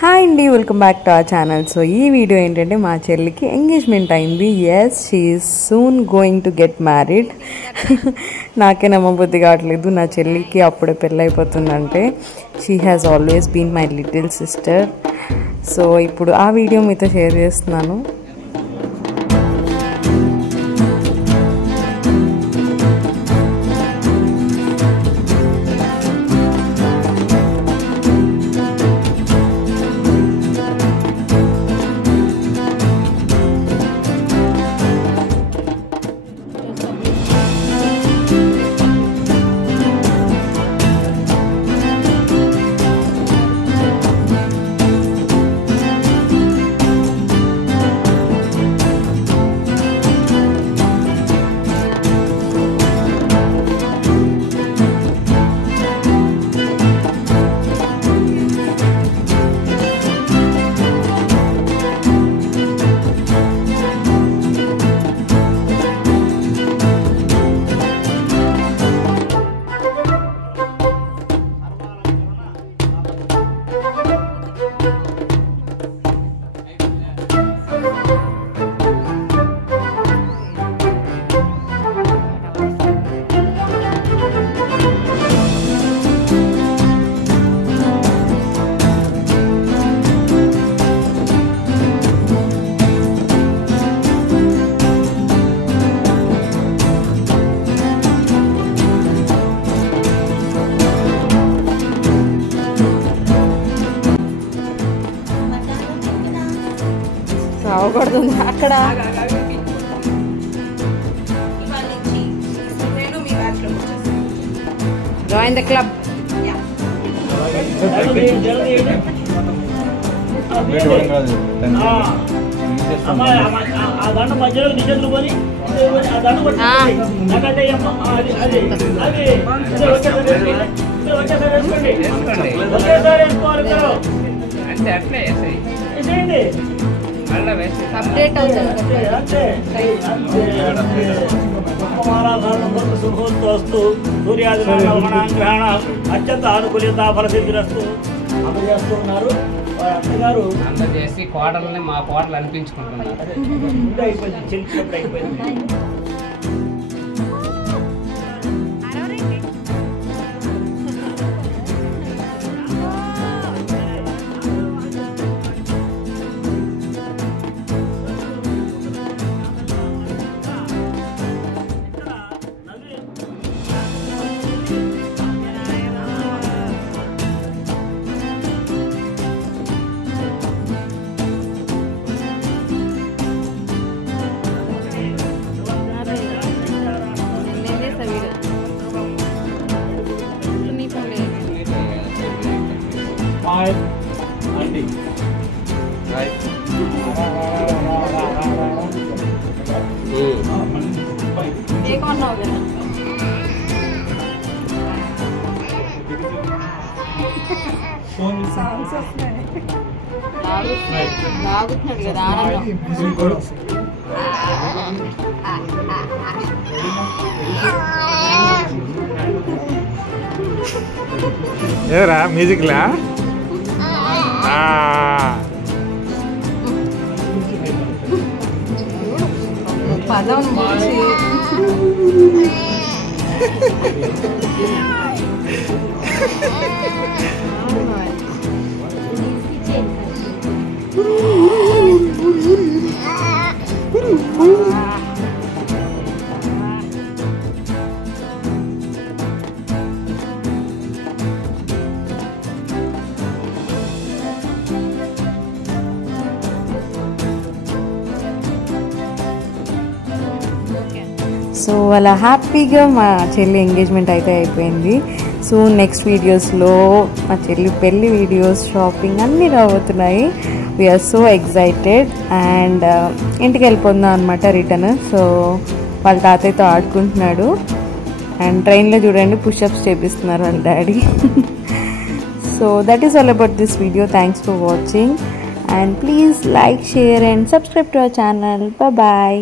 Hi అండి, welcome back to our channel. So ఈ video ఏంటంటే మా చెల్లికి ఎంగేజ్మెంట్ అయింది. Yes, she is soon going to get married. నాకే నమ్మబుద్ధి కావట్లేదు, నా చెల్లికి అప్పుడే పెళ్ళి అయిపోతుందంటే. She has always been my little sister. So ఇప్పుడు ఆ వీడియో మీతో షేర్ చేస్తున్నాను. రావకూడదు అక్కడ. Join the club. అప్డేట్ అవుతుంది. సూర్యాదిగ్రహణ అత్యంత అనుకూలత ఫలసిద్ధిరస్తు అందజేస్తున్నారు. అత్తగారు అందజేసి కోడల్ని మా కోడలు అనిపించుకుంటున్నారు. అయిపోయింది, చెల్లినప్పుడు అయిపోయింది. లాగుతున్నాడు కదా ఏరా మ్యూజిక్లా పదం సో అలా హ్యాపీగా మా చెల్లి ఎంగేజ్మెంట్ అయితే అయిపోయింది. సో నెక్స్ట్ వీడియోస్లో మా చెల్లి పెళ్ళి వీడియోస్, షాపింగ్ అన్నీ రాబోతున్నాయి. We are so excited. అండ్ ఇంటికి వెళ్ళిపోతున్నాం అనమాట రిటర్న్. సో వాళ్ళ తాతయ్యతో ఆడుకుంటున్నాడు. అండ్ ట్రైన్లో చూడండి పుషప్స్ చేపిస్తున్నారు వాళ్ళ daddy. So that is all about this video. Thanks for watching. And please like, share and subscribe to our channel. Bye bye.